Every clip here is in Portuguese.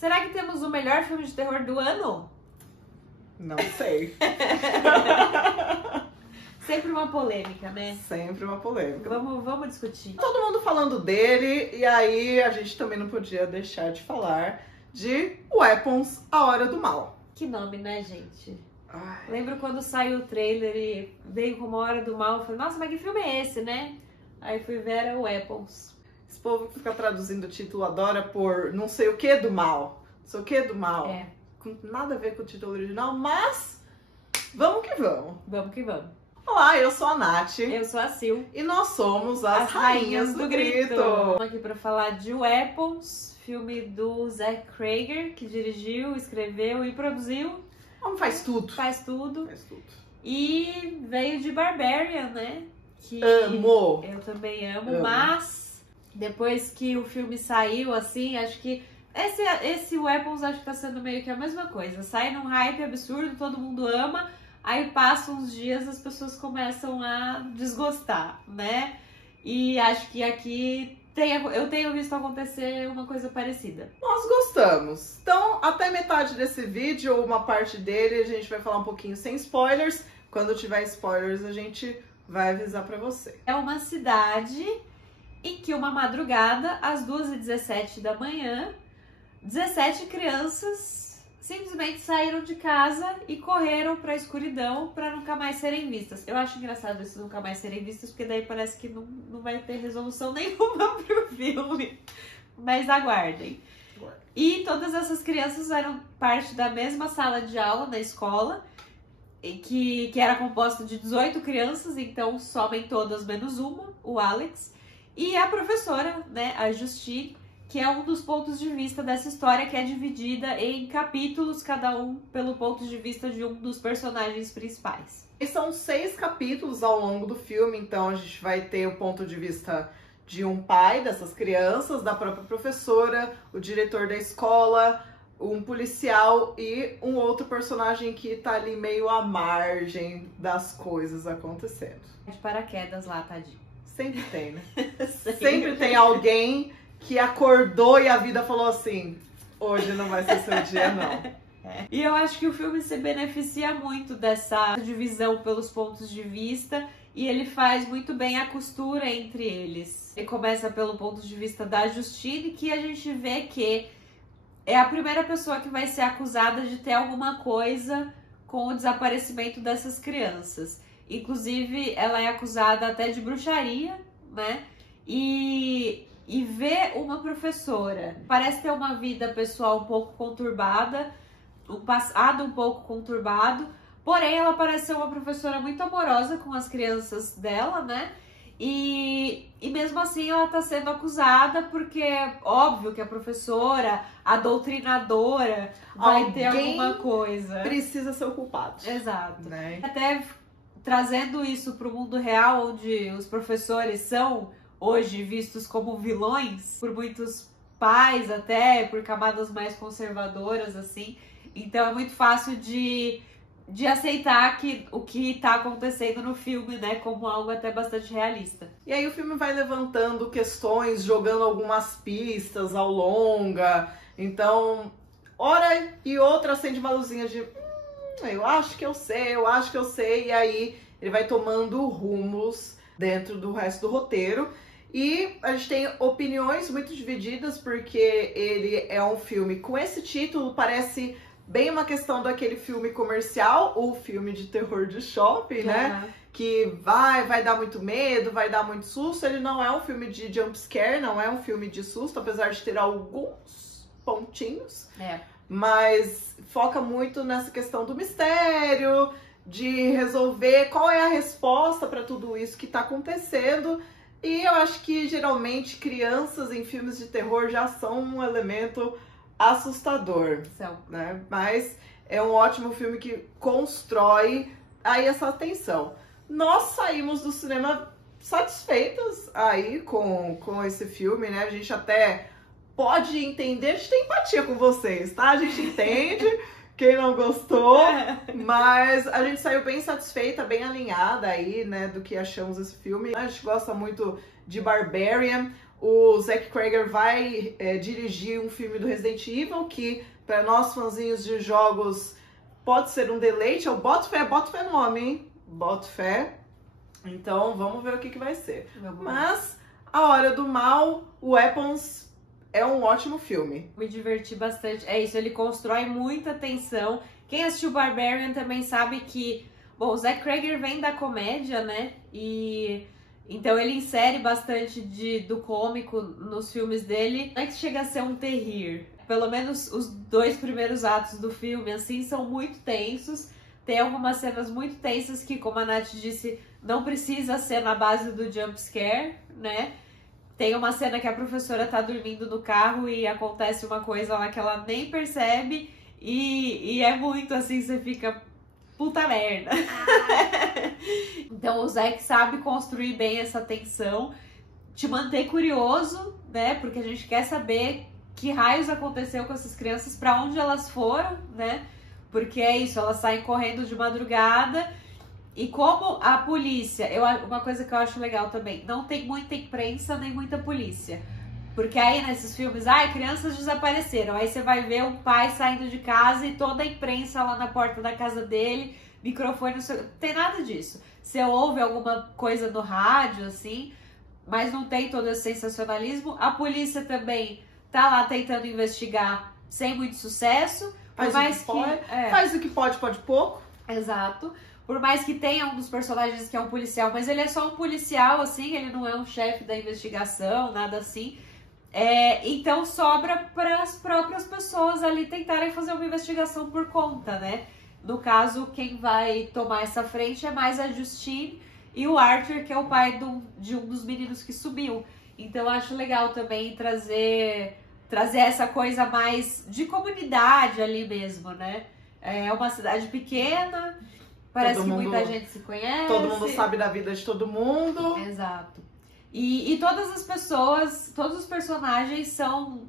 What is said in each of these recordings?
Será que temos o melhor filme de terror do ano? Não sei. Sempre uma polêmica, né? Sempre uma polêmica. Vamos discutir. Todo mundo falando dele, e aí a gente também não podia deixar de falar de Weapons, A Hora do Mal. Que nome, né, gente? Ai. Lembro quando saiu o trailer e veio como A Hora do Mal, eu falei, nossa, mas que filme é esse, né? Aí fui ver, era Weapons. Esse povo que fica traduzindo o título adora por não sei o que do mal. Não sei o que do mal. É. Com nada a ver com o título original, mas vamos que vamos. Vamos que vamos. Olá, eu sou a Nath. Eu sou a Sil. E nós somos as Rainhas do Grito. Estamos aqui para falar de Weapons, filme do Zach Cregger, que dirigiu, escreveu e produziu. Homem faz tudo. Faz tudo. Faz tudo. E veio de Barbarian, né? Que Amo. eu também amo, mas depois que o filme saiu, assim, acho que esse Weapons acho que tá sendo meio que a mesma coisa. Sai num hype absurdo, todo mundo ama, aí passam uns dias as pessoas começam a desgostar, né? E acho que aqui eu tenho visto acontecer uma coisa parecida. Nós gostamos. Então, até metade desse vídeo, ou uma parte dele, a gente vai falar um pouquinho sem spoilers. Quando tiver spoilers, a gente vai avisar pra você. É uma cidade em que uma madrugada, às 2h17 da manhã, 17 crianças simplesmente saíram de casa e correram pra escuridão pra nunca mais serem vistas. Eu acho engraçado esses nunca mais serem vistas, porque daí parece que não vai ter resolução nenhuma pro filme. Mas aguardem. E todas essas crianças eram parte da mesma sala de aula na escola, que era composta de 18 crianças, então somem todas menos uma, o Alex, e a professora, né, a Justine, que é um dos pontos de vista dessa história, que é dividida em capítulos, cada um pelo ponto de vista de um dos personagens principais. E são 6 capítulos ao longo do filme, então a gente vai ter o ponto de vista de um pai dessas crianças, da própria professora, o diretor da escola, um policial e um outro personagem que tá ali meio à margem das coisas acontecendo. De paraquedas lá, tadinho. Sempre tem, né? Sempre tem alguém que acordou e a vida falou assim, hoje não vai ser seu dia, não. E eu acho que o filme se beneficia muito dessa divisão pelos pontos de vista e ele faz muito bem a costura entre eles. Ele começa pelo ponto de vista da Justine, que a gente vê que é a primeira pessoa que vai ser acusada de ter alguma coisa com o desaparecimento dessas crianças. Inclusive, ela é acusada até de bruxaria, né? E ver uma professora, parece ter uma vida pessoal um pouco conturbada, um passado um pouco conturbado, porém ela parece ser uma professora muito amorosa com as crianças dela, né? E mesmo assim ela tá sendo acusada porque é óbvio que a professora, a doutrinadora, vai ter alguma coisa. Precisa ser o culpado. Exato. Né? Até trazendo isso pro mundo real, onde os professores são hoje vistos como vilões por muitos pais, até por camadas mais conservadoras, assim. Então é muito fácil de aceitar que o que tá acontecendo no filme, né, como algo até bastante realista. E aí o filme vai levantando questões, jogando algumas pistas ao longa. Então, hora e outra acende uma luzinha de eu acho que eu sei, e aí ele vai tomando rumos dentro do resto do roteiro. E a gente tem opiniões muito divididas, porque ele é um filme com esse título, parece bem uma questão daquele filme comercial, o filme de terror de shopping, né? Que vai dar muito medo, vai dar muito susto. Ele não é um filme de jumpscare, não é um filme de susto, apesar de ter alguns pontinhos. Mas foca muito nessa questão do mistério, de resolver qual é a resposta para tudo isso que tá acontecendo. E eu acho que geralmente crianças em filmes de terror já são um elemento assustador, né? Mas é um ótimo filme que constrói aí essa tensão. Nós saímos do cinema satisfeitas aí com esse filme, né? A gente até pode entender, a gente tem empatia com vocês, tá? A gente entende quem não gostou, mas a gente saiu bem satisfeita, bem alinhada aí, né, do que achamos desse filme. A gente gosta muito de Barbarian. o Zack Cregger vai dirigir um filme do Resident Evil, que para nós fãzinhos de jogos pode ser um deleite. Eu boto fé no nome, hein? Boto fé. Então vamos ver o que vai ser. Mas A Hora do Mal, o Weapons, é um ótimo filme. Me diverti bastante. É isso, ele constrói muita tensão. Quem assistiu Barbarian também sabe que... Bom, o Zack Cregger vem da comédia, né? E... Então ele insere bastante do cômico nos filmes dele. Não é que chega a ser um terrir. Pelo menos os 2 primeiros atos do filme, assim, são muito tensos. Tem algumas cenas muito tensas que, como a Nath disse, não precisa ser na base do jump scare, né? Tem uma cena que a professora tá dormindo no carro e acontece uma coisa lá que ela nem percebe. E é muito assim, você fica... Puta merda. Então o Zack sabe construir bem essa tensão, te manter curioso, né? Porque a gente quer saber que raios aconteceu com essas crianças, pra onde elas foram, né? Porque é isso, elas saem correndo de madrugada. E como a polícia, uma coisa que eu acho legal também, não tem muita imprensa nem muita polícia. Porque aí nesses filmes, crianças desapareceram. Aí você vai ver um pai saindo de casa e toda a imprensa lá na porta da casa dele, microfone, não tem nada disso. Você ouve alguma coisa no rádio, assim, mas não tem todo esse sensacionalismo. A polícia também tá lá tentando investigar sem muito sucesso. Faz o que pode pouco. Exato. Por mais que tenha um dos personagens que é um policial, mas ele é só um policial, assim, ele não é um chefe da investigação, nada assim. Então sobra para as próprias pessoas ali tentarem fazer uma investigação por conta, né? No caso, quem vai tomar essa frente é mais a Justine e o Arthur, que é o pai de um dos meninos que subiu. Então eu acho legal também trazer essa coisa mais de comunidade ali mesmo, né? É uma cidade pequena, parece que muita gente se conhece. Todo mundo sabe da vida de todo mundo. Exato. E todas as pessoas, todos os personagens são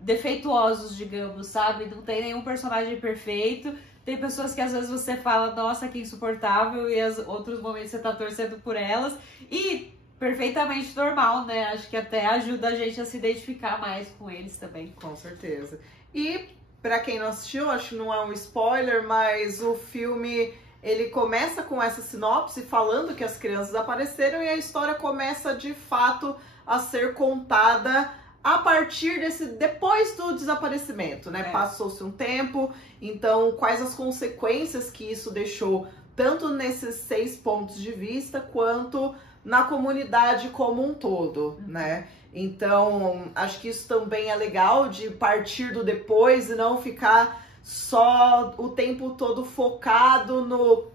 defeituosos, digamos, sabe? Não tem nenhum personagem perfeito. Tem pessoas que às vezes você fala, nossa, que insuportável, e outros momentos você tá torcendo por elas. E perfeitamente normal, né? Acho que até ajuda a gente a se identificar mais com eles também. Com certeza. E pra quem não assistiu, acho que não é um spoiler, mas o filme... Ele começa com essa sinopse falando que as crianças apareceram e a história começa de fato a ser contada a partir depois do desaparecimento, né? Passou-se um tempo, então quais as consequências que isso deixou tanto nesses 6 pontos de vista quanto na comunidade como um todo, né? Então acho que isso também é legal de partir do depois e não ficar só o tempo todo focado no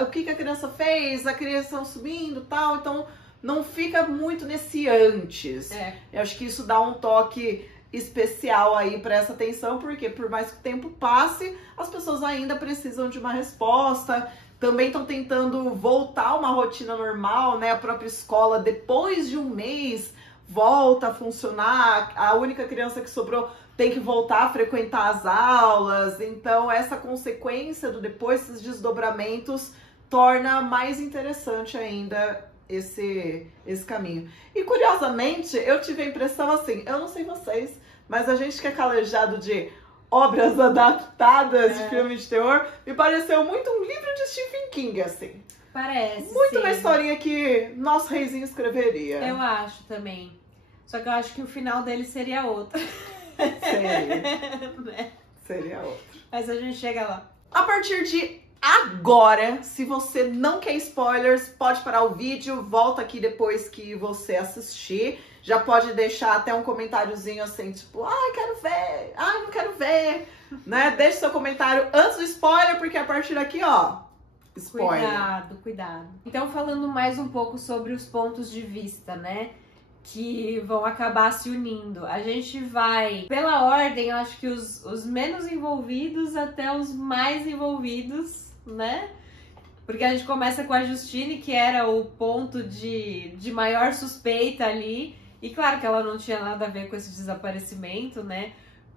o que a criança fez, a criança subindo e tal, então não fica muito nesse antes. Eu acho que isso dá um toque especial aí para essa tensão, porque por mais que o tempo passe, as pessoas ainda precisam de uma resposta, também estão tentando voltar a uma rotina normal, né? A própria escola, depois de um mês, volta a funcionar, a única criança que sobrou tem que voltar a frequentar as aulas, então essa consequência do depois, esses desdobramentos, torna mais interessante ainda esse caminho. E curiosamente, eu tive a impressão assim, eu não sei vocês, mas a gente que é calejado de obras adaptadas de filme de terror, me pareceu muito um livro de Stephen King, assim. Parece, muito uma historinha que nosso reizinho escreveria. Eu acho também. Só que eu acho que o final dele seria outro. Seria outro. Mas a gente chega lá. A partir de agora, se você não quer spoilers, pode parar o vídeo, volta aqui depois que você assistir. Já pode deixar até um comentáriozinho assim, tipo, quero ver, não quero ver, né? Deixe seu comentário antes do spoiler, porque a partir daqui, spoiler. Cuidado. Então, falando mais um pouco sobre os pontos de vista, né? Que vão acabar se unindo. A gente vai, pela ordem, eu acho que os menos envolvidos até os mais envolvidos, né? Porque a gente começa com a Justine, que era o ponto de maior suspeita ali. E claro que ela não tinha nada a ver com esse desaparecimento, né?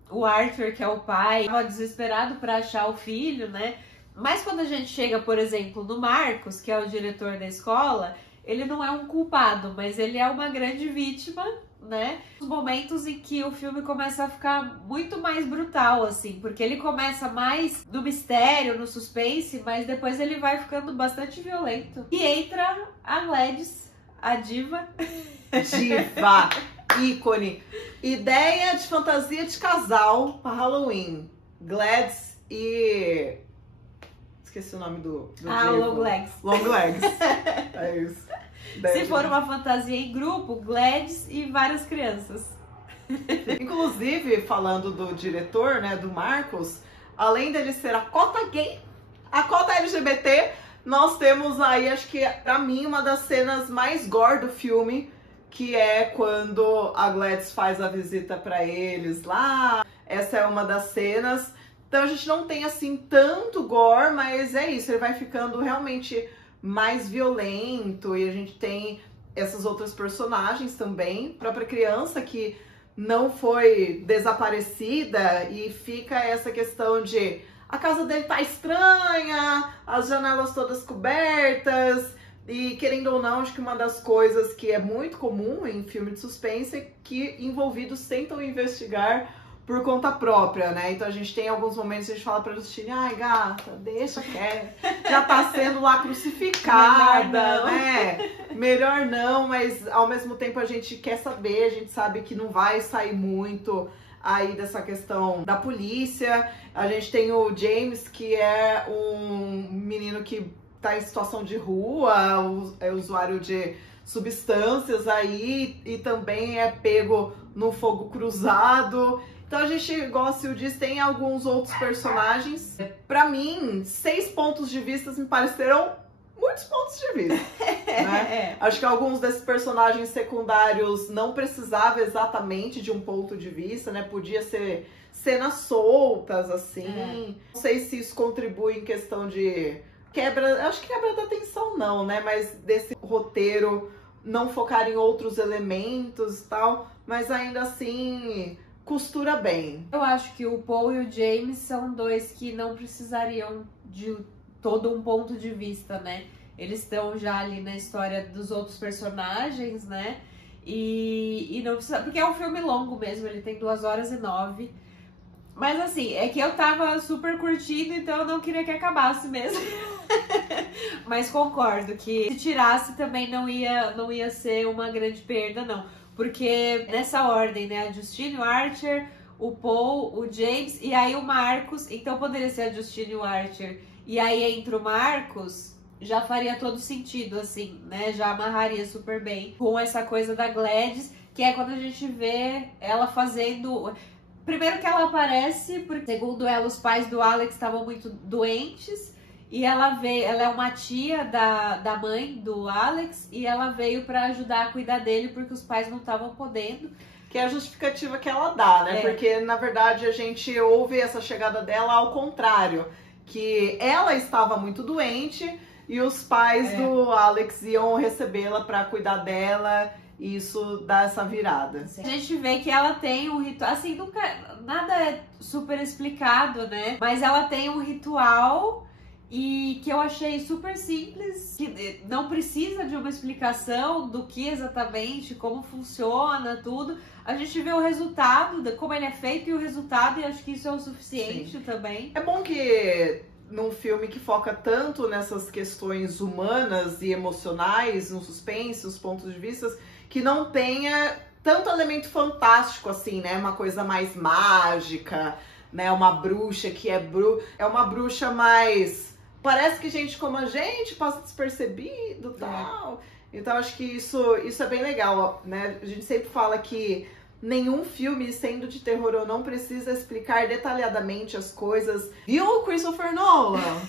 O Arthur, que é o pai, estava desesperado para achar o filho, né? Mas quando a gente chega, por exemplo, no Marcos, que é o diretor da escola, ele não é um culpado, mas ele é uma grande vítima, né? Os momentos em que o filme começa a ficar muito mais brutal, assim, porque ele começa mais no mistério, no suspense, mas depois ele vai ficando bastante violento. E entra a Gladys, a diva. Diva, ícone. Ideia de fantasia de casal para Halloween. Gladys e... Esqueci o nome do Longlegs. Longlegs. É isso. Se for uma fantasia em grupo, Gladys e várias crianças. Inclusive, falando do diretor, né, do Marcos, além dele ser a cota gay, a cota LGBT, nós temos aí, acho que pra mim, uma das cenas mais gore do filme, que é quando a Gladys faz a visita pra eles lá. Essa é uma das cenas. Então a gente não tem assim tanto gore, mas é isso, ele vai ficando realmente mais violento e a gente tem essas outras personagens também, a própria criança que não foi desaparecida e fica essa questão de a casa dele tá estranha, as janelas todas cobertas e querendo ou não, acho que uma das coisas que é muito comum em filme de suspense é que envolvidos tentam investigar por conta própria, né? Então a gente tem alguns momentos que a gente fala pra Justine, ai gata, deixa quieto, já tá sendo lá crucificada, né? Melhor não, mas ao mesmo tempo a gente quer saber, a gente sabe que não vai sair muito aí dessa questão da polícia. A gente tem o James, que é um menino que tá em situação de rua, é usuário de substâncias aí e também é pego no fogo cruzado. Então a gente, igual a Sil diz, tem alguns outros personagens. Pra mim, 6 pontos de vista me pareceram muitos pontos de vista. Né? Acho que alguns desses personagens secundários não precisava exatamente de um ponto de vista, né? Podia ser cenas soltas, assim. Não sei se isso contribui em questão de quebra, acho que quebra da tensão não, né? Mas desse roteiro não focar em outros elementos e tal, mas ainda assim costura bem. Eu acho que o Paul e o James são dois que não precisariam de todo um ponto de vista, né? Eles estão já ali na história dos outros personagens, né? E não precisa, porque é um filme longo mesmo, ele tem 2h09. Mas assim, é que eu tava super curtindo, então eu não queria que acabasse mesmo. Mas concordo que se tirasse também não ia ser uma grande perda, não. Porque nessa ordem, né, a Justine, o Archer, o Paul, o James e aí o Marcos. Então poderia ser a Justine e o Archer. E aí entra o Marcos, já faria todo sentido, assim, né? Já amarraria super bem com essa coisa da Gladys, que é quando a gente vê ela fazendo... Primeiro que ela aparece, porque segundo ela, os pais do Alex estavam muito doentes. E ela é uma tia da mãe do Alex e ela veio pra ajudar a cuidar dele porque os pais não estavam podendo. Que é a justificativa que ela dá, né? Porque, na verdade, a gente ouve essa chegada dela ao contrário. Que ela estava muito doente e os pais do Alex iam recebê-la pra cuidar dela. E isso dá essa virada. A gente vê que ela tem um ritual, assim, nunca, nada é super explicado, né? Mas ela tem um ritual... E que eu achei super simples, que não precisa de uma explicação do que exatamente, como funciona, tudo. A gente vê o resultado, como ele é feito e o resultado, e acho que isso é o suficiente também. É bom que num filme que foca tanto nessas questões humanas e emocionais, no suspense, os pontos de vista, que não tenha tanto elemento fantástico assim, né? Uma coisa mais mágica, né? Uma bruxa que é uma bruxa mais... Parece que gente como a gente passa despercebido e tal. Então acho que isso é bem legal, né? A gente sempre fala que nenhum filme, sendo de terror ou não, precisa explicar detalhadamente as coisas. Viu, Christopher Nolan?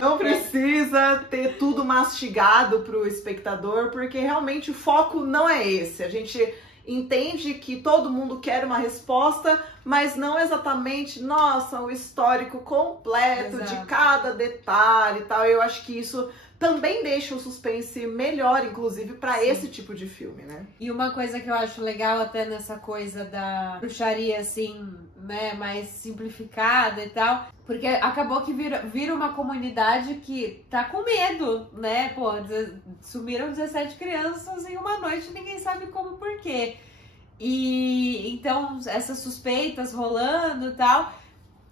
Não precisa ter tudo mastigado pro espectador, porque realmente o foco não é esse. A gente entende que todo mundo quer uma resposta, mas não exatamente, nossa, o histórico completo de cada detalhe e tal. Eu acho que isso também deixa o suspense melhor, inclusive, para esse tipo de filme, né? E uma coisa que eu acho legal até nessa coisa da bruxaria, assim, né, mais simplificada e tal, porque acabou que vira uma comunidade que tá com medo, né, pô, sumiram 17 crianças em uma noite, ninguém sabe como, por quê. E então essas suspeitas rolando e tal,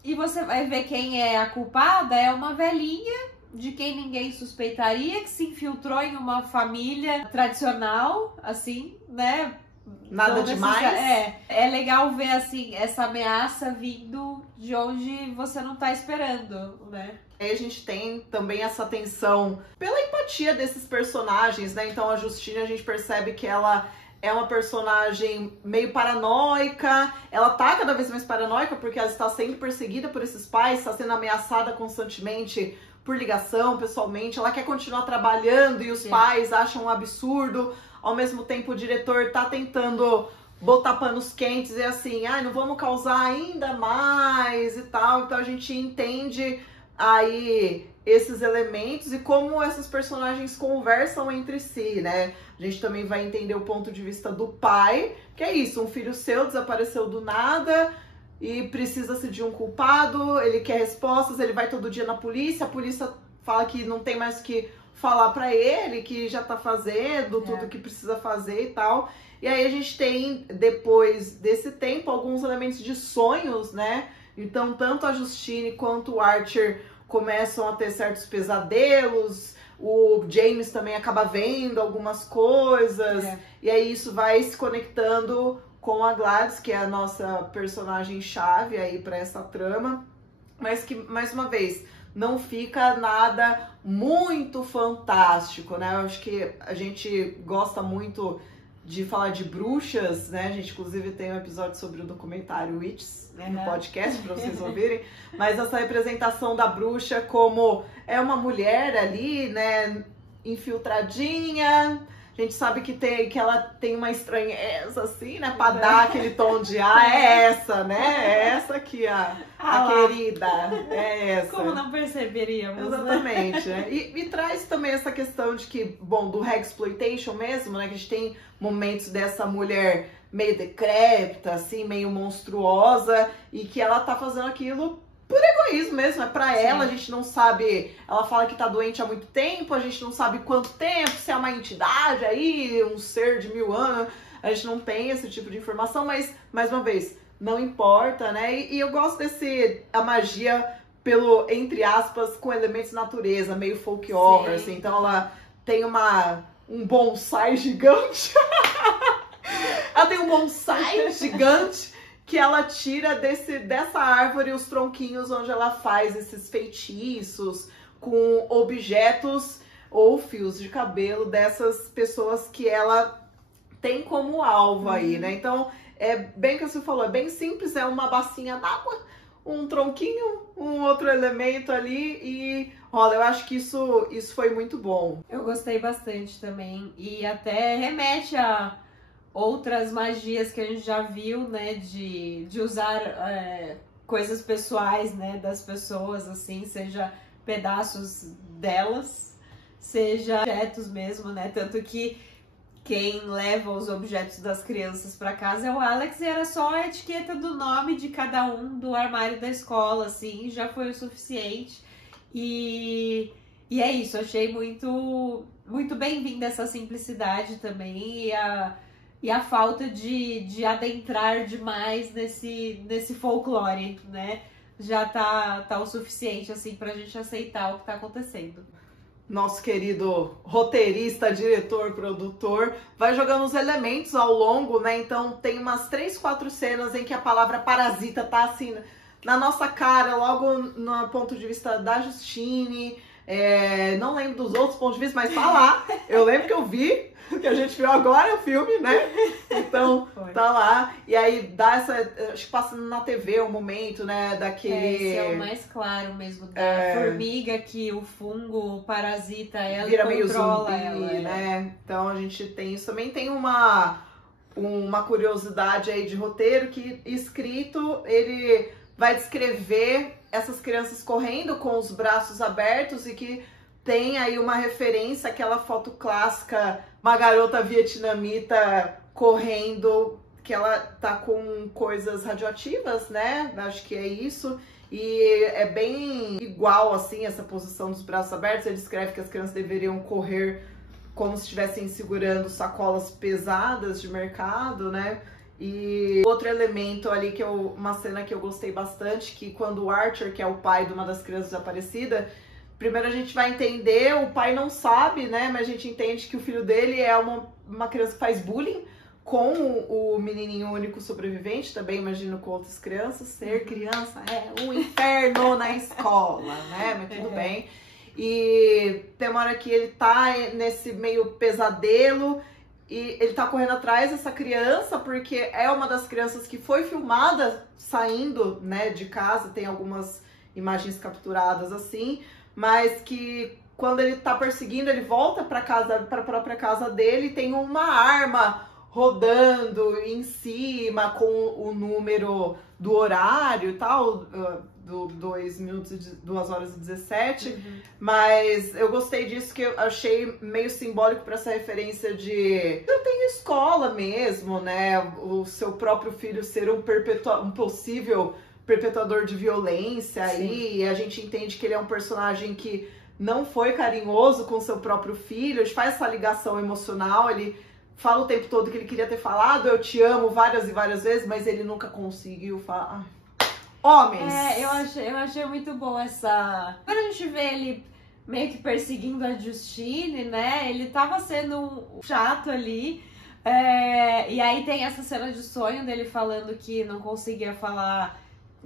e você vai ver quem é a culpada, é uma velhinha de quem ninguém suspeitaria, que se infiltrou em uma família tradicional, assim, né? Nada demais. É legal ver, assim, essa ameaça vindo de onde você não tá esperando, né? Aí a gente tem também essa tensão pela empatia desses personagens, né? Então a Justine, a gente percebe que ela é uma personagem meio paranoica, ela tá cada vez mais paranoica porque ela está sendo perseguida por esses pais, está sendo ameaçada constantemente por ligação, pessoalmente, ela quer continuar trabalhando e os pais acham um absurdo, ao mesmo tempo o diretor tá tentando botar panos quentes e assim, não vamos causar ainda mais e tal, então a gente entende aí esses elementos e como essas personagens conversam entre si, né? A gente também vai entender o ponto de vista do pai, que é isso, um filho seu desapareceu do nada e precisa-se de um culpado, ele quer respostas, ele vai todo dia na polícia, a polícia fala que não tem mais o que falar pra ele, que já tá fazendo tudo que precisa fazer e tal. E aí a gente tem, depois desse tempo, alguns elementos de sonhos, né? Então, tanto a Justine quanto o Archer começam a ter certos pesadelos, o James também acaba vendo algumas coisas, e aí isso vai se conectando com a Gladys, que é a nossa personagem-chave aí para essa trama, mas que, mais uma vez, não fica nada muito fantástico, né? Eu acho que a gente gosta muito de falar de bruxas, né? A gente, inclusive, tem um episódio sobre o documentário Witches no podcast, para vocês ouvirem, mas essa representação da bruxa como é uma mulher ali, né? Infiltradinha. A gente sabe que ela tem uma estranheza, assim, né? Pra dar aquele tom de, é essa, né? É essa aqui, a querida. É essa. Como não perceberíamos, exatamente, né? E traz também essa questão de que, bom, do Hexploitation mesmo, né? Que a gente tem momentos dessa mulher meio decrépita, assim, meio monstruosa, e que ela tá fazendo aquilo por egoísmo mesmo, é pra ela, a gente não sabe, ela fala que tá doente há muito tempo, a gente não sabe quanto tempo, se é uma entidade aí, um ser de 1000 anos, a gente não tem esse tipo de informação, mas, mais uma vez, não importa, né? E eu gosto a magia pelo, entre aspas, com elementos natureza, meio folk horror, assim, então ela tem um bonsai gigante, ela tem um bonsai gigante, que ela tira dessa árvore os tronquinhos onde ela faz esses feitiços com objetos ou fios de cabelo dessas pessoas que ela tem como alvo aí, né? Então, é bem o que você falou, é bem simples, é uma bacinha d'água, um tronquinho, um outro elemento ali e, olha, eu acho que isso foi muito bom. Eu gostei bastante também e até remete a outras magias que a gente já viu, né, de usar coisas pessoais, né, das pessoas, assim, seja pedaços delas, seja objetos mesmo, né, tanto que quem leva os objetos das crianças para casa é o Alex e era só a etiqueta do nome de cada um do armário da escola, assim, já foi o suficiente e é isso, achei muito, muito bem-vinda essa simplicidade também e a falta de adentrar demais nesse folclore, né? Já tá o suficiente, assim, pra gente aceitar o que tá acontecendo. Nosso querido roteirista, diretor, produtor, vai jogando os elementos ao longo, né? Então tem umas 3, 4 cenas em que a palavra parasita tá assim na nossa cara, logo no ponto de vista da Justine. Não lembro dos outros pontos de vista, mas tá lá. Eu lembro que eu vi, que a gente viu agora o filme, né? Então, tá lá. E aí dá acho que passa na TV um momento, né? Daquele... Esse é o mais claro mesmo, da formiga que o fungo parasita ela vira e meio controla zumbi, ela. né? Então a gente tem isso. Também tem uma curiosidade aí de roteiro que escrito, ele vai descrever essas crianças correndo com os braços abertos e que tem aí uma referência àquela foto clássica, uma garota vietnamita correndo, que ela tá com coisas radioativas, né? Acho que é isso. E é bem igual, assim, essa posição dos braços abertos. Ele descreve que as crianças deveriam correr como se estivessem segurando sacolas pesadas de mercado, né? E outro elemento ali, uma cena que eu gostei bastante, que quando o Archer, que é o pai de uma das crianças desaparecidas, primeiro a gente vai entender, o pai não sabe, né? Mas a gente entende que o filho dele é uma criança que faz bullying com o menininho único sobrevivente, também imagino com outras crianças. Ser criança é um inferno na escola, né? Mas tudo bem. E tem uma hora que ele tá nesse meio pesadelo e ele tá correndo atrás dessa criança porque é uma das crianças que foi filmada saindo, né, de casa. Tem algumas imagens capturadas assim, mas que quando ele tá perseguindo, ele volta para a própria casa dele e tem uma arma rodando em cima com o número do horário e tal, do 2 horas e 17, mas eu gostei disso, que eu achei meio simbólico para essa referência de eu tenho escola mesmo, né? O seu próprio filho ser um possível perpetuador de violência. Sim. Aí, e a gente entende que ele é um personagem que não foi carinhoso com seu próprio filho, ele faz essa ligação emocional, ele fala o tempo todo que ele queria ter falado eu te amo várias e várias vezes, mas ele nunca conseguiu falar. Homens! Eu achei muito bom essa... Quando a gente vê ele meio que perseguindo a Justine, né? Ele tava sendo um chato ali. E aí tem essa cena de sonho dele falando que não conseguia falar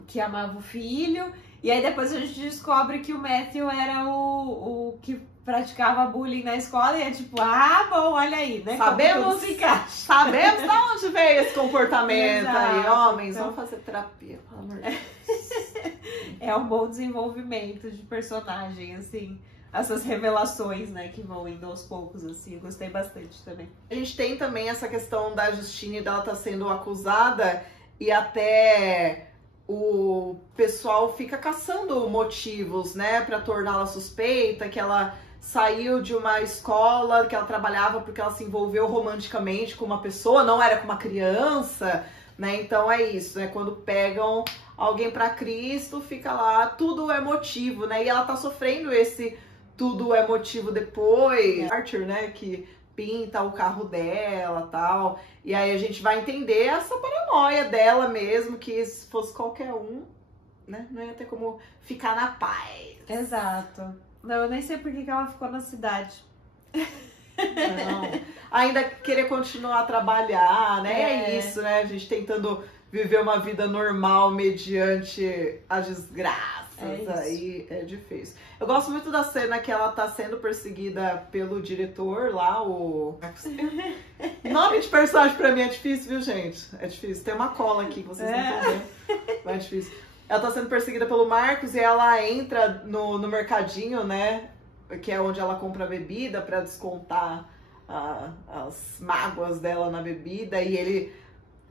que amava o filho. E aí depois a gente descobre que o Matthew era o que praticava bullying na escola. E é tipo, bom, olha aí, né? Sabemos de onde veio esse comportamento. Exato. Aí, homens, vamos fazer terapia, pelo amor de Deus. É um bom desenvolvimento de personagem, assim. Essas revelações, né, que vão indo aos poucos, assim. Eu gostei bastante também. A gente tem também essa questão da Justine, dela tá sendo acusada e até o pessoal fica caçando motivos, né, pra torná-la suspeita, que ela saiu de uma escola, que ela trabalhava porque ela se envolveu romanticamente com uma pessoa, não era com uma criança, né? Então é isso, né? Quando pegam alguém pra Cristo, fica lá, tudo é motivo, né? E ela tá sofrendo esse tudo é motivo depois. Archer, né, que pinta o carro dela, tal. E aí a gente vai entender essa paranoia dela mesmo, que se fosse qualquer um, né, não ia ter como ficar na paz. Exato. Não, eu nem sei por que ela ficou na cidade. Não. Ainda querer continuar a trabalhar, né? É isso, né? A gente tentando viver uma vida normal mediante as desgraças. Aí é difícil. Eu gosto muito da cena que ela tá sendo perseguida pelo diretor lá, o... Nome de personagem pra mim é difícil, viu, gente? É difícil. Tem uma cola aqui que vocês não estão vendo. Mas é difícil. Ela tá sendo perseguida pelo Marcos e ela entra no mercadinho, né? Que é onde ela compra a bebida pra descontar as mágoas dela na bebida. E ele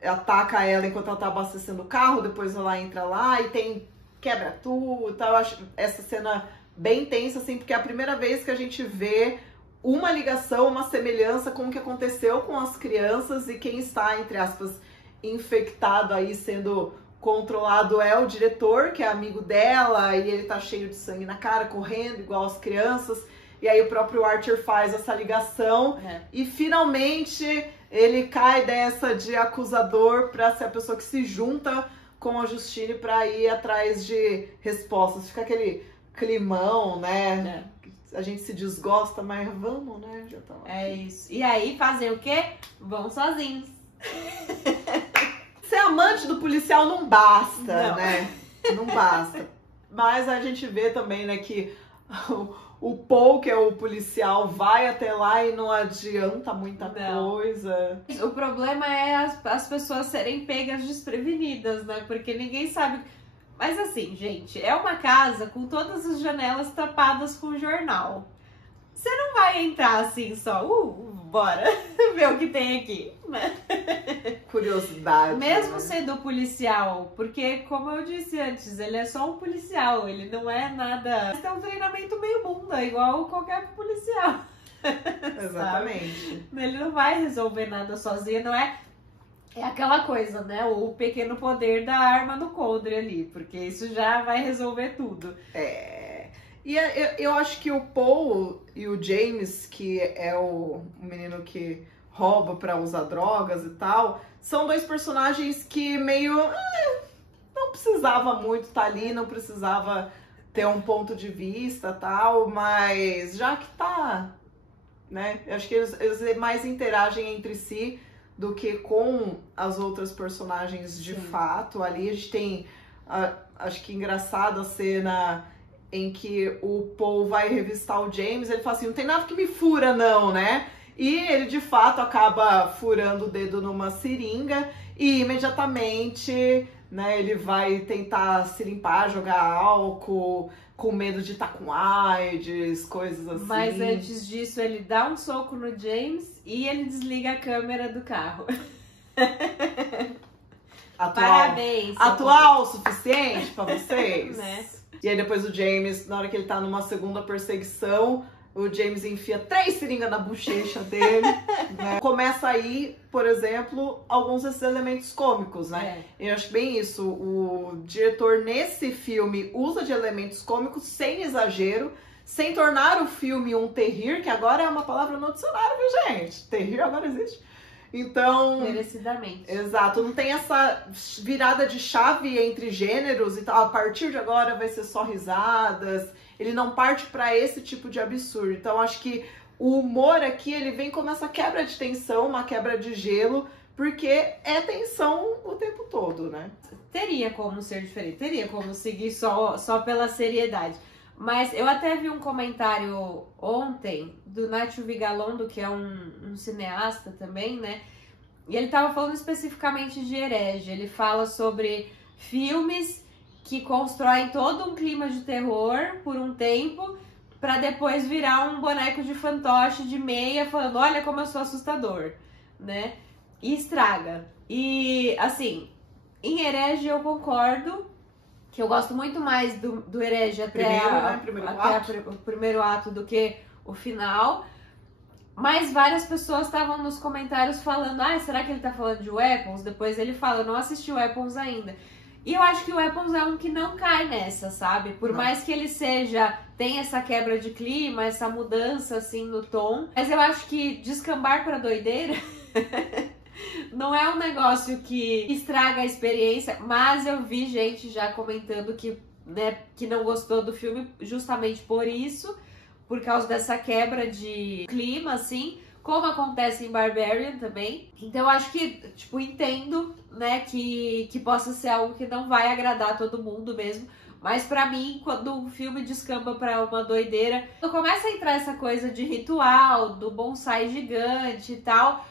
ataca ela enquanto ela tá abastecendo o carro. Depois ela entra lá e quebra tudo e tal. Eu acho essa cena bem tensa, assim, porque é a primeira vez que a gente vê uma ligação, uma semelhança com o que aconteceu com as crianças, e quem está, entre aspas, infectado aí, sendo controlado é o diretor, que é amigo dela, e ele tá cheio de sangue na cara, correndo igual as crianças, e aí o próprio Archer faz essa ligação, e finalmente ele cai dessa de acusador pra ser a pessoa que se junta com a Justine pra ir atrás de respostas. Fica aquele climão, né? A gente se desgosta, mas vamos, né? Já tá lá. É isso. E aí fazer o quê? Vão sozinhos. Ser amante do policial não basta, né? Não basta. Mas a gente vê também, né, que o Paul, que é o policial, vai até lá e não adianta muita coisa. O problema é as pessoas serem pegas desprevenidas, né? Porque ninguém sabe. Mas assim, gente, é uma casa com todas as janelas tapadas com jornal. Você não vai entrar assim só, bora ver o que tem aqui, né? Curiosidade. Mesmo né? sendo policial, porque, como eu disse antes, ele é só um policial, ele não é nada... Mas é um treinamento meio bunda, igual qualquer policial. Exatamente. Ele não vai resolver nada sozinho, não é... É aquela coisa, né? O pequeno poder da arma no coldre ali, porque isso já vai resolver tudo. E eu acho que o Paul e o James, que é o menino que rouba pra usar drogas e tal, são dois personagens que meio... não precisava muito estar ali, não precisava ter um ponto de vista e tal, mas já que tá, né? Eu acho que eles mais interagem entre si do que com as outras personagens de fato. Ali a gente tem, acho que engraçada a cena em que o Paul vai revistar o James, ele fala assim, não tem nada que me fura não, né? E ele de fato acaba furando o dedo numa seringa e imediatamente, né, ele vai tentar se limpar, jogar álcool, com medo de estar com AIDS, coisas assim. Mas antes disso, ele dá um soco no James e ele desliga a câmera do carro. Parabéns! Atual o suficiente pra vocês? Né? E aí depois o James, na hora que ele tá numa segunda perseguição, o James enfia 3 seringas na bochecha dele, né? Começa aí, por exemplo, alguns desses elementos cômicos, né? Eu acho bem isso. O diretor nesse filme usa de elementos cômicos sem exagero, sem tornar o filme um terrir, que agora é uma palavra no dicionário, viu, gente? Terrir agora existe. Então... merecidamente. Exato, não tem essa virada de chave entre gêneros e tal. A partir de agora vai ser só risadas. Ele não parte para esse tipo de absurdo. Então acho que o humor aqui, ele vem como essa quebra de tensão, uma quebra de gelo, porque é tensão o tempo todo, né? Teria como ser diferente, teria como seguir só pela seriedade. Mas eu até vi um comentário ontem do Nacho Vigalondo, que é um cineasta também, né? E ele tava falando especificamente de Herege. Ele fala sobre filmes que constroem todo um clima de terror por um tempo, pra depois virar um boneco de fantoche de meia, falando, olha como eu sou assustador, né? E estraga. E, assim, em Herege eu concordo, que eu gosto muito mais do Herege até o primeiro ato do que o final. Mas várias pessoas estavam nos comentários falando, será que ele tá falando de Weapons? Depois ele fala, eu não assisti Weapons ainda. E eu acho que o Weapons é um que não cai nessa, sabe? Por mais que ele tem essa quebra de clima, essa mudança, assim, no tom. Mas eu acho que descambar pra doideira não é um negócio que estraga a experiência. Mas eu vi gente já comentando que, né, que não gostou do filme justamente por isso. Por causa dessa quebra de clima, assim. Como acontece em Barbarian também. Então eu acho que, tipo, entendo, né, que possa ser algo que não vai agradar todo mundo mesmo. Mas pra mim, quando um filme descamba pra uma doideira, quando começa a entrar essa coisa de ritual, do bonsai gigante e tal,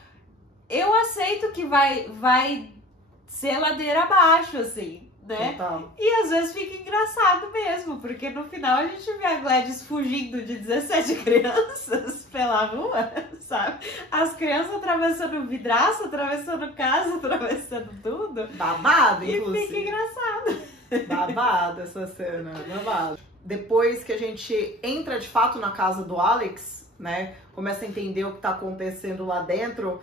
eu aceito que vai ser ladeira abaixo, assim, né? Total. E às vezes fica engraçado mesmo, porque no final a gente vê a Gladys fugindo de 17 crianças pela rua, sabe? As crianças atravessando vidraço, atravessando casa, atravessando tudo. Babado, E inclusive. fica engraçado. Babado essa cena, babado. Depois que a gente entra de fato na casa do Alex, né? Começa a entender o que tá acontecendo lá dentro,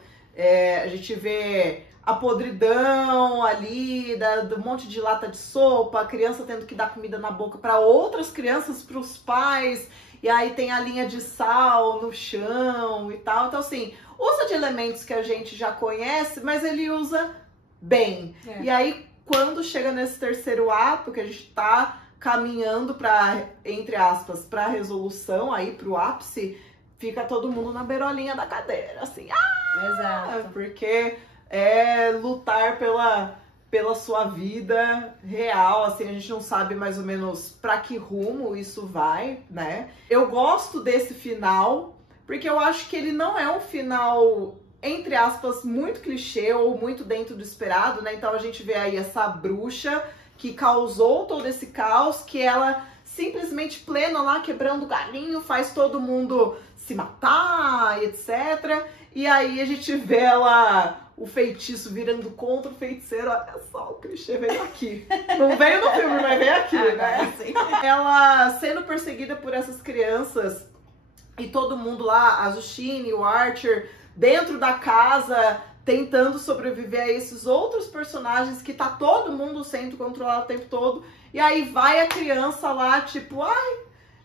a gente vê a podridão ali, do monte de lata de sopa, a criança tendo que dar comida na boca para outras crianças, para os pais, e aí tem a linha de sal no chão e tal. Então, assim, usa de elementos que a gente já conhece, mas ele usa bem. E aí, quando chega nesse terceiro ato, que a gente tá caminhando para, entre aspas, para a resolução, aí pro ápice, fica todo mundo na beirolinha da cadeira, assim, Exato. Porque é lutar pela sua vida real, assim, a gente não sabe mais ou menos pra que rumo isso vai, né? Eu gosto desse final, porque eu acho que ele não é um final, entre aspas, muito clichê ou muito dentro do esperado, né? Então a gente vê aí essa bruxa que causou todo esse caos, que ela simplesmente plena lá, quebrando galinho, faz todo mundo se matar, etc. E aí a gente vê ela, o feitiço virando contra o feiticeiro. Olha só, o clichê veio aqui. Não veio no filme, mas veio aqui, né? Ela sendo perseguida por essas crianças e todo mundo lá, a Justine, o Archer, dentro da casa, tentando sobreviver a esses outros personagens que tá todo mundo sendo controlado o tempo todo. E aí vai a criança lá, tipo,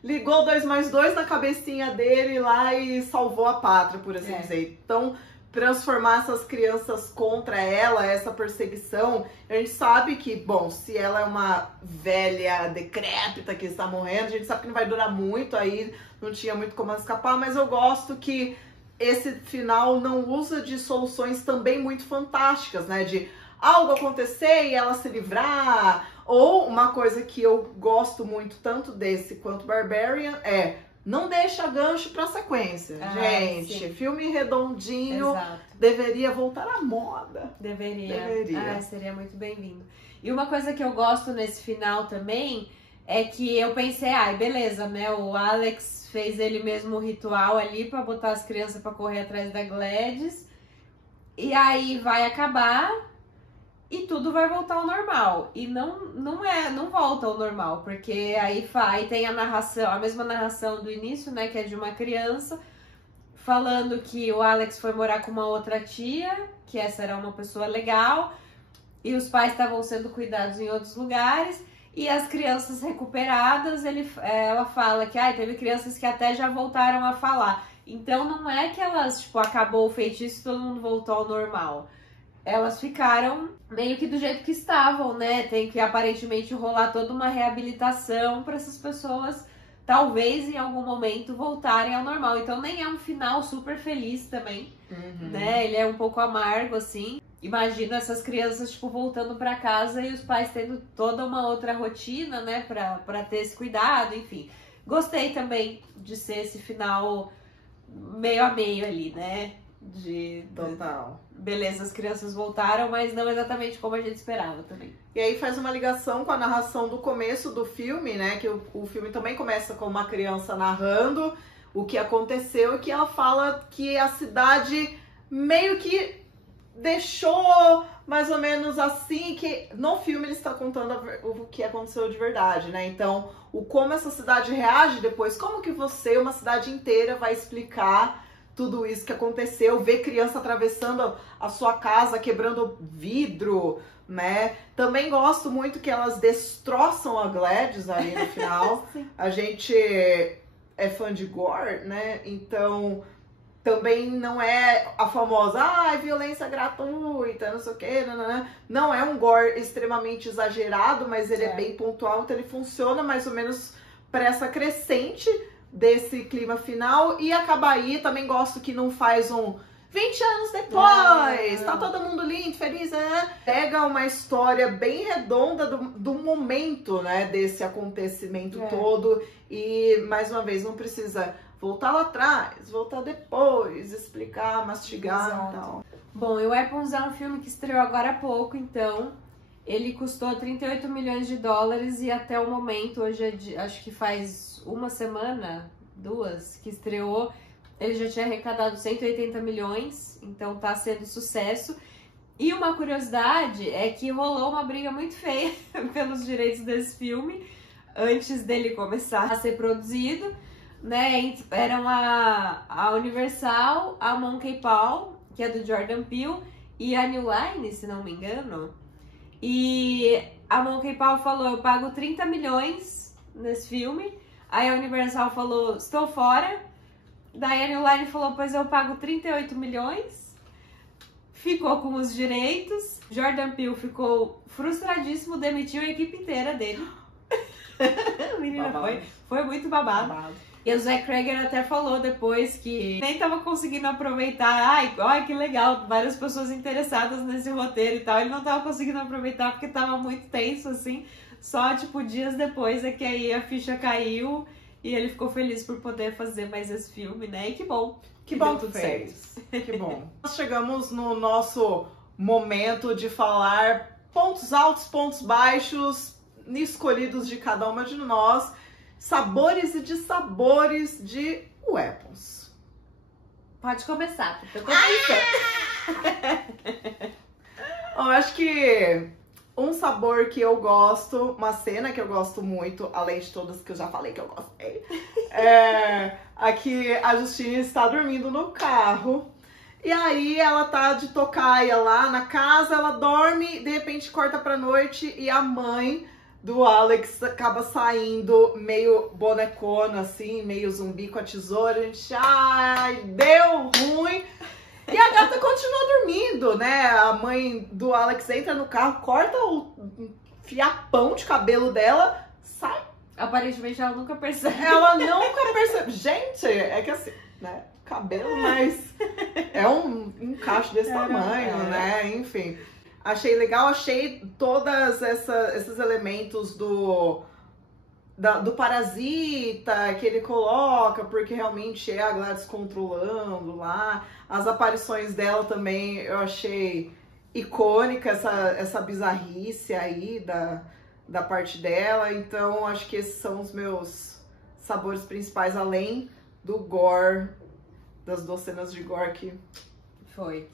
ligou 2+2 na cabecinha dele lá e salvou a pátria, por assim dizer. Então, transformar essas crianças contra ela, essa perseguição, a gente sabe que, bom, se ela é uma velha decrépita que está morrendo, a gente sabe que não vai durar muito, aí não tinha muito como escapar, mas eu gosto que esse final não usa de soluções também muito fantásticas, né, de algo acontecer e ela se livrar, ou uma coisa que eu gosto muito tanto desse quanto Barbarian é não deixa gancho pra sequência. Gente, sim. Filme redondinho. Exato. Deveria voltar à moda. Deveria. Seria muito bem-vindo. E uma coisa que eu gosto nesse final também é que eu pensei, beleza, né? O Alex fez ele mesmo o ritual ali pra botar as crianças pra correr atrás da Gladys. E aí vai acabar e tudo vai voltar ao normal. E não volta ao normal, porque aí tem a narração, a mesma narração do início, né, que é de uma criança falando que o Alex foi morar com uma outra tia, que essa era uma pessoa legal, e os pais estavam sendo cuidados em outros lugares, e as crianças recuperadas, ela fala que teve crianças que até já voltaram a falar. Então não é que elas, tipo, acabou o feitiço e todo mundo voltou ao normal. Elas ficaram meio que do jeito que estavam, né? Tem que aparentemente rolar toda uma reabilitação para essas pessoas, talvez em algum momento, voltarem ao normal. Então nem é um final super feliz também, né? Ele é um pouco amargo, assim. Imagina essas crianças, tipo, voltando para casa e os pais tendo toda uma outra rotina, né? Pra ter esse cuidado, enfim. Gostei também de ser esse final meio a meio ali, né? Total. Beleza, as crianças voltaram, mas não exatamente como a gente esperava também. E aí faz uma ligação com a narração do começo do filme, né? Que o filme também começa com uma criança narrando o que aconteceu e que ela fala que a cidade meio que deixou mais ou menos assim, que no filme ele está contando o que aconteceu de verdade, né? Então, como essa cidade reage depois, como que você, uma cidade inteira, vai explicar tudo isso que aconteceu, ver criança atravessando a sua casa, quebrando vidro, né? Também gosto muito que elas destroçam a Gladys ali no final. A gente é fã de gore, né? Então, também não é a famosa, violência gratuita, não sei o quê, não é um gore extremamente exagerado, mas ele é bem pontual, então ele funciona mais ou menos para essa crescente desse clima final e acaba aí. Também gosto que não faz 20 anos depois, tá todo mundo lindo, feliz, né? Pega uma história bem redonda do momento, né, desse acontecimento todo e, mais uma vez, não precisa voltar lá atrás, voltar depois, explicar, mastigar e tal. Bom, e o Weapons é um filme que estreou agora há pouco, então ele custou 38 milhões de dólares e até o momento, hoje acho que faz uma semana, 2, que estreou, ele já tinha arrecadado 180 milhões, então tá sendo sucesso. E uma curiosidade é que rolou uma briga muito feia pelos direitos desse filme, antes dele começar a ser produzido, né? Eram a Universal, a Monkey Paw, que é do Jordan Peele, e a New Line, se não me engano. E a Monkey Paw falou, eu pago 30 milhões nesse filme. Aí a Universal falou, estou fora. Daí a New Line falou, pois eu pago 38 milhões. Ficou com os direitos. Jordan Peele ficou frustradíssimo, demitiu a equipe inteira dele. Menina, foi muito babado. E o Zach Cregger até falou depois que nem tava conseguindo aproveitar. Ai, que legal, várias pessoas interessadas nesse roteiro e tal. Ele não tava conseguindo aproveitar porque tava muito tenso, assim. Só, tipo, dias depois é que aí a ficha caiu e ele ficou feliz por poder fazer mais esse filme, né? E que bom. Que bom que fez. Que bom. Nós chegamos no nosso momento de falar pontos altos, pontos baixos, escolhidos de cada uma de nós. Sabores e dissabores de Weapons. Pode começar, porque eu tô pensando. Eu acho que um sabor que eu gosto, uma cena que eu gosto muito, além de todas que eu já falei que eu gostei, é aqui a Justine está dormindo no carro. E aí ela tá de tocaia lá na casa, ela dorme, de repente corta pra noite e a mãe do Alex acaba saindo meio bonecona, assim, meio zumbi com a tesoura. A gente, ai, deu ruim. E a gata continua dormindo, né? A mãe do Alex entra no carro, corta o fiapão de cabelo dela, sai. Aparentemente ela nunca percebe. Ela nunca percebe. Gente, é que assim, né? Cabelo, mas é um cacho desse tamanho, né? Enfim. Achei legal, achei todas esses elementos do parasita que ele coloca, porque realmente é a Gladys controlando lá. As aparições dela também eu achei icônica, essa bizarrice aí da parte dela. Então acho que esses são os meus sabores principais, além do gore, das 2 cenas de gore que... Foi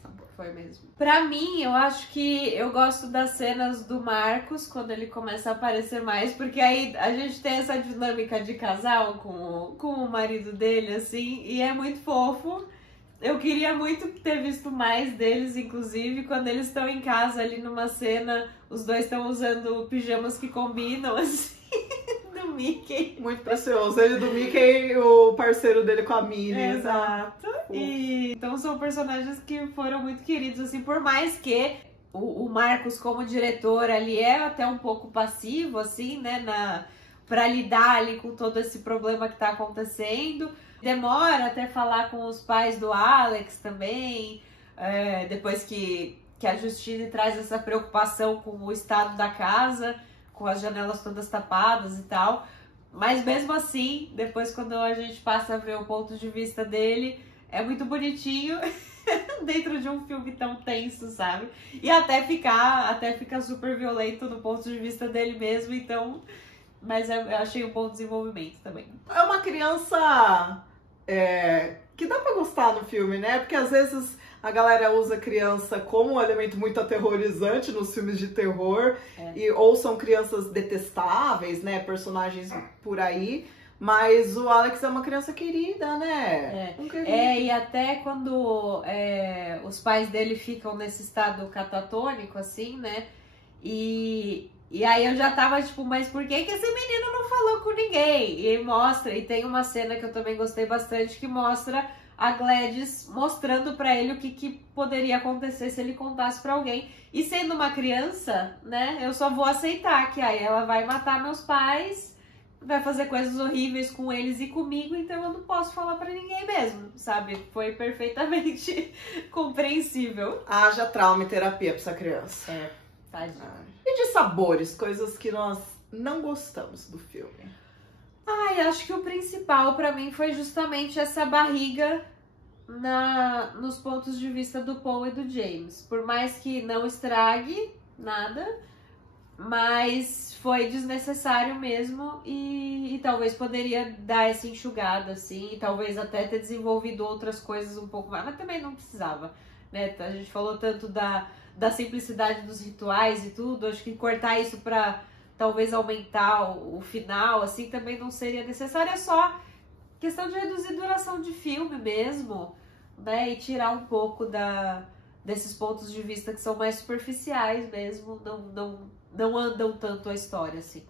mesmo. Pra mim, eu acho que eu gosto das cenas do Marcos, quando ele começa a aparecer mais, porque aí a gente tem essa dinâmica de casal com o marido dele, assim, e é muito fofo. Eu queria muito ter visto mais deles, inclusive, quando eles estão em casa ali numa cena, os dois estão usando pijamas que combinam, assim, do Mickey. Muito precioso. Ele do Mickey e o parceiro dele com a Minnie. Exato. E então são personagens que foram muito queridos, assim, por mais que o Marcos, como diretor, ali é até um pouco passivo, assim, né, pra lidar ali com todo esse problema que tá acontecendo. Demora até falar com os pais do Alex também, depois que a Justine traz essa preocupação com o estado da casa, com as janelas todas tapadas e tal. Mas mesmo assim, depois quando a gente passa a ver o ponto de vista dele, é muito bonitinho dentro de um filme tão tenso, sabe? E até fica super violento no ponto de vista dele mesmo, então... Mas eu achei um bom desenvolvimento também. É uma criança que dá pra gostar no filme, né? Porque às vezes a galera usa criança como um elemento muito aterrorizante nos filmes de terror. Ou são crianças detestáveis, né? Personagens por aí. Mas o Alex é uma criança querida, né? E até quando os pais dele ficam nesse estado catatônico, assim, né? E aí eu já tava tipo, mas por que esse menino não falou com ninguém? E tem uma cena que eu também gostei bastante, que mostra a Gladys mostrando pra ele o que poderia acontecer se ele contasse pra alguém. E sendo uma criança, né, eu só vou aceitar que aí ela vai matar meus pais, vai fazer coisas horríveis com eles e comigo, então eu não posso falar pra ninguém mesmo, sabe? Foi perfeitamente compreensível. Haja trauma e terapia pra essa criança. Tadinho. E de sabores, coisas que nós não gostamos do filme? Acho que o principal pra mim foi justamente essa barriga nos pontos de vista do Paul e do James. Por mais que não estrague nada, mas foi desnecessário mesmo e talvez poderia dar essa enxugada, assim, e talvez até ter desenvolvido outras coisas um pouco mais, mas também não precisava, né? A gente falou tanto da simplicidade dos rituais e tudo, acho que cortar isso pra talvez aumentar o final, assim, também não seria necessário, é só questão de reduzir duração de filme mesmo, né, e tirar um pouco desses pontos de vista que são mais superficiais mesmo, não andam tanto a história, assim.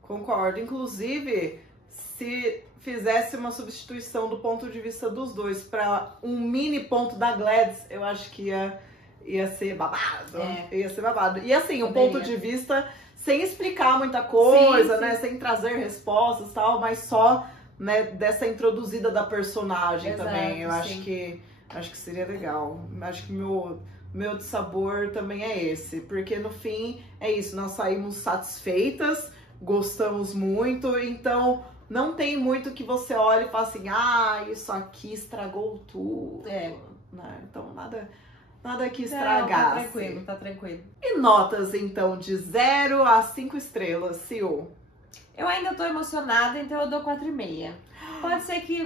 Concordo, inclusive, se fizesse uma substituição do ponto de vista dos dois para um mini ponto da Gladys, eu acho que ia ser babado. Ia ser babado. E assim, um ponto de vista sem explicar muita coisa, sim, né? Sim. Sem trazer respostas e tal, mas só, né, dessa introduzida da personagem. Exato, também. Eu acho que seria legal. Acho que meu dissabor também é esse. Porque no fim é isso, nós saímos satisfeitas, gostamos muito, então não tem muito que você olhe e fale assim, isso aqui estragou tudo. Né? Então nada que estragasse. Não, tá tranquilo. E notas, então, de 0 a 5 estrelas, Sil? Eu ainda tô emocionada, então eu dou 4,5.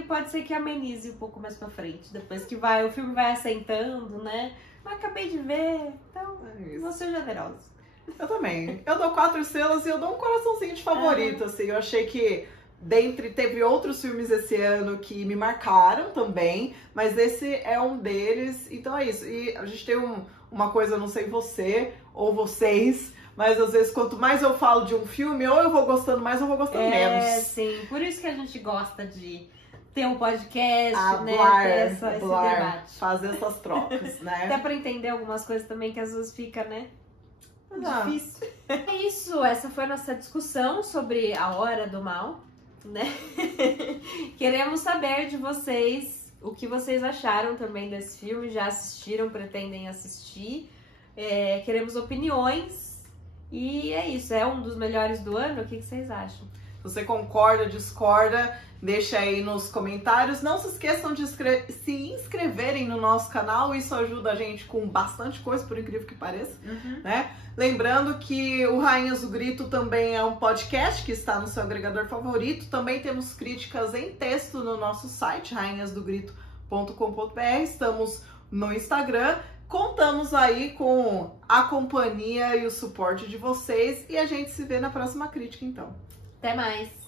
Pode ser que amenize um pouco mais pra frente, depois que o filme vai assentando, né? Mas acabei de ver, então vou ser generosa. Eu também. Eu dou 4 estrelas e eu dou um coraçãozinho de favorito, assim. Eu achei que teve outros filmes esse ano que me marcaram também, mas esse é um deles, então é isso. E a gente tem uma coisa, não sei você ou vocês, Mas às vezes, quanto mais eu falo de um filme, ou eu vou gostando mais ou eu vou gostando menos. É, sim. Por isso que a gente gosta de ter um podcast, Hablar, né? Ter esse debate. fazer essas trocas, né? Até pra entender algumas coisas também que às vezes fica, né? Ah. Difícil. É isso, essa foi a nossa discussão sobre A Hora do Mal, né? Queremos saber de vocês o que vocês acharam também desse filme, já assistiram, pretendem assistir. Queremos opiniões e é isso, é um dos melhores do ano, o que vocês acham? Se você concorda, discorda, deixa aí nos comentários. Não se esqueçam de se inscreverem no nosso canal, isso ajuda a gente com bastante coisa, por incrível que pareça, né? Lembrando que o Rainhas do Grito também é um podcast que está no seu agregador favorito. Também temos críticas em texto no nosso site, rainhasdogrito.com.br. Estamos no Instagram. Contamos aí com a companhia e o suporte de vocês e a gente se vê na próxima crítica, então. Até mais!